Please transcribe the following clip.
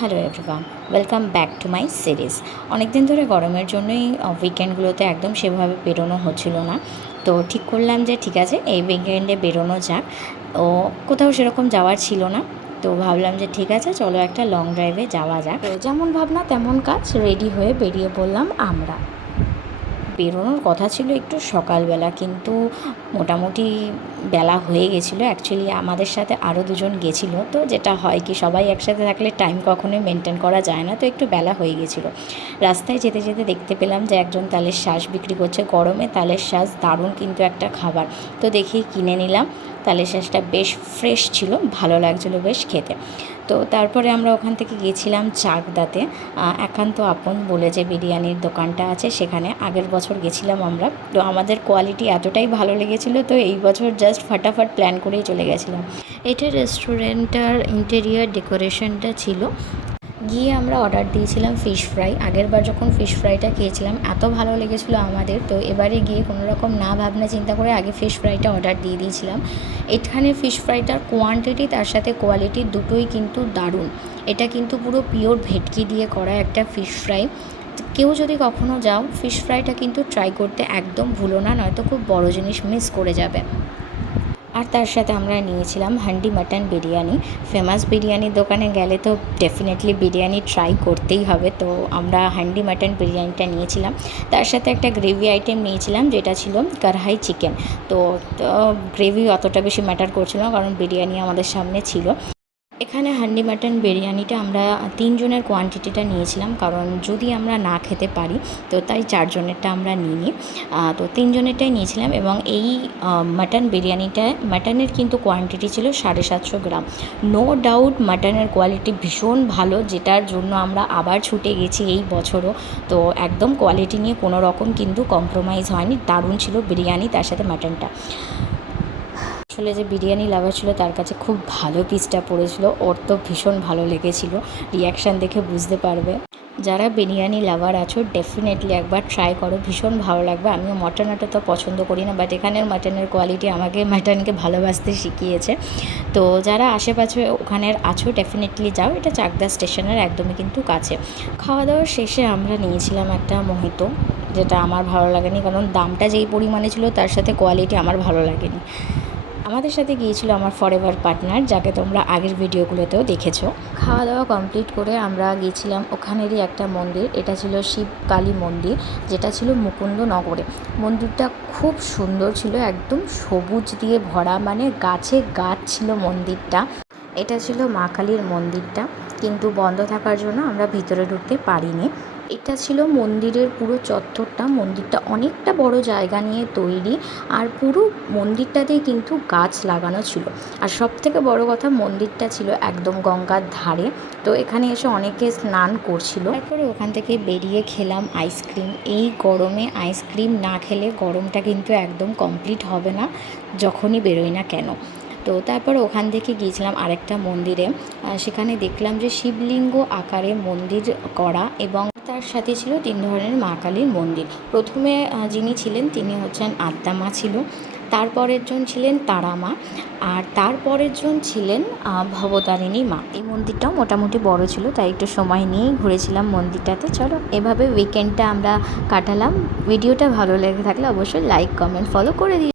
Hello everyone, welcome back to my series. অনেক দিন ধরে গরমের জন্যই উইকেন্ডগুলোতে একদম সেভাবে বেরোনো হচ্ছিল না। তো ঠিক করলাম যে ঠিক আছে, এই উইকেন্ডে বেরোনো যাক। ও কোথাও সেরকম যাওয়ার ছিল না, তো ভাবলাম যে ঠিক আছে, চলো একটা লং ড্রাইভে যাওয়া যাক। তো যেমন ভাবনা তেমন কাজ, রেডি হয়ে বেরিয়ে পড়লাম আমরা। বেরোনোর কথা ছিল একটু সকালবেলা, কিন্তু মোটামুটি বেলা হয়ে গেছিলো। অ্যাকচুয়ালি আমাদের সাথে আরও দুজন গেছিলো, তো যেটা হয় কি, সবাই একসাথে থাকলে টাইম কখনোই মেনটেন করা যায় না, তো একটু বেলা হয়ে গেছিলো। রাস্তায় যেতে যেতে দেখতে পেলাম যে একজন তালের শ্বাস বিক্রি করছে। গরমে তালের শ্বাস দারুণ কিন্তু একটা খাবার, তো দেখি কিনে নিলাম। তালের শ্বাসটা বেশ ফ্রেশ ছিল, ভালো লাগছিলো বেশ খেতে। তো তারপরে আমরা ওখান থেকে গিয়েছিলাম চাকদাতে, একান্ত আপন বলে যে বিরিয়ানির দোকানটা আছে সেখানে। আগের বছর গেছিলাম আমরা, তো আমাদের কোয়ালিটি এতটাই ভালো লেগেছিলো, তো এই বছর জাস্ট ফাটাফাট প্ল্যান করেই চলে গেছিলাম। এটা রেস্টুরেন্টটার ইন্টেরিয়ার ডেকোরেশনটা ছিল। গিয়ে আমরা অর্ডার দিয়েছিলাম ফিশ ফ্রাই। আগেরবার যখন ফিশ ফ্রাইটা খেয়েছিলাম এত ভালো লেগেছিলো আমাদের, তো এবারে গিয়ে কোনো রকম না ভাবনা চিন্তা করে আগে ফিশ ফ্রাইটা অর্ডার দিয়ে দিয়েছিলাম। এখানে ফিশ ফ্রাইটার কোয়ান্টিটি তার সাথে কোয়ালিটি দুটোই কিন্তু দারুণ। এটা কিন্তু পুরো পিওর ভেটকি দিয়ে করা একটা ফিশ ফ্রাই। কেউ যদি কখনও যাও, ফিশ ফ্রাইটা কিন্তু ট্রাই করতে একদম ভুলো না, নয়তো খুব বড় জিনিস মিস করে যাবে। আর তার সাথে আমরা নিয়েছিলাম হান্ডি মাটন বিরিয়ানি। ফেমাস বিরিয়ানির দোকানে গেলে তো ডেফিনেটলি বিরিয়ানি ট্রাই করতেই হবে, তো আমরা হান্ডি মাটন বিরিয়ানিটা নিয়েছিলাম। তার সাথে একটা গ্রেভি আইটেম নিয়েছিলাম, যেটা ছিল কড়াই চিকেন। তো গ্রেভি অতটা বেশি ম্যাটার করছিল না, কারণ বিরিয়ানি আমাদের সামনে ছিল। এখানে হান্ডি মাটন বিরিয়ানিটা আমরা 3 জনের কোয়ান্টিটিটা নিয়েছিলাম, কারণ যদি আমরা না খেতে পারি তো তাই 4 জনেরটা আমরা নিই। তো 3 জনেরটাই নিয়েছিলাম। এবং এই মাটন বিরিয়ানিটায় মাটনের কিন্তু কোয়ান্টিটি ছিল 750 গ্রাম। নো ডাউট মাটনের কোয়ালিটি ভীষণ ভালো, যেটার জন্য আমরা আবার ছুটে গেছি এই বছরও। তো একদম কোয়ালিটি নিয়ে কোনো রকম কিন্তু কম্প্রোমাইজ হয়নি, দারুণ ছিল বিরিয়ানি, তার সাথে মাটনটা। আসলে যে বিরিয়ানি লাভার ছিল তার কাছে খুব ভালো পিসটা পড়েছিল, ওর তো ভীষণ ভালো লেগেছিলো। রিয়াকশান দেখে বুঝতে পারবে। যারা বিরিয়ানি লাভার আছো ডেফিনেটলি একবার ট্রাই করো, ভীষণ ভালো লাগবে। আমিও মটন তো পছন্দ করি না, বাট এখানের মাটনের কোয়ালিটি আমাকে মাটনকে ভালোবাসতে শিখিয়েছে। তো যারা আশেপাশে ওখানের আছো ডেফিনেটলি যাও, এটা চাকদা স্টেশনের একদমই কিন্তু কাছে। খাওয়া দাওয়ার শেষে আমরা নিয়েছিলাম একটা মোহিতো, যেটা আমার ভালো লাগেনি, কারণ দামটা যেই পরিমাণে ছিল তার সাথে কোয়ালিটি আমার ভালো লাগেনি। আমাদের সাথে গিয়েছিল আমার ফরএভার পার্টনার, যাকে তোমরা আগের ভিডিওগুলোতেও দেখেছো। খাওয়া দাওয়া কমপ্লিট করে আমরা গিয়েছিলাম ওখানেরই একটা মন্দির, এটা ছিল শিব কালী মন্দির, যেটা ছিল মুকুন্দনগরে। মন্দিরটা খুব সুন্দর ছিল, একদম সবুজ দিয়ে ভরা, মানে গাছে গাছ ছিল মন্দিরটা। এটা ছিল মা কালীর মন্দিরটা, কিন্তু বন্ধ থাকার জন্য আমরা ভিতরে ঢুকতে পারিনি। এটা ছিল মন্দিরের পুরো চত্বরটা। মন্দিরটা অনেকটা বড় জায়গা নিয়ে তৈরি, আর পুরো মন্দিরটাতেই কিন্তু গাছ লাগানো ছিল। আর সবথেকে বড় কথা, মন্দিরটা ছিল একদম গঙ্গার ধারে, তো এখানে এসে অনেকে স্নান করছিল। তারপরে ওখান থেকে বেরিয়ে খেলাম আইসক্রিম। এই গরমে আইসক্রিম না খেলে গরমটা কিন্তু একদম কমপ্লিট হবে না, যখনই বেরোই না কেন। তো তারপর ওখান থেকে গিয়েছিলাম আরেকটা মন্দিরে। সেখানে দেখলাম যে শিবলিঙ্গ আকারে মন্দির করা, এবং তার সাথে ছিল 3 ধরনের মা কালীর মন্দির। প্রথমে যিনি ছিলেন তিনি হচ্ছেন আদ্যা মা ছিল, তারপরের জন ছিলেন তারা মা, আর তারপরের জন ছিলেন ভবতারিণী মা। এই মন্দিরটাও মোটামুটি বড় ছিল, তাই একটু সময় নিয়েই ঘুরেছিলাম মন্দিরটাতে। চলো, এভাবে উইকেন্ডটা আমরা কাটালাম। ভিডিওটা ভালো লেগে থাকলে অবশ্যই লাইক, কমেন্ট, ফলো করে দিও।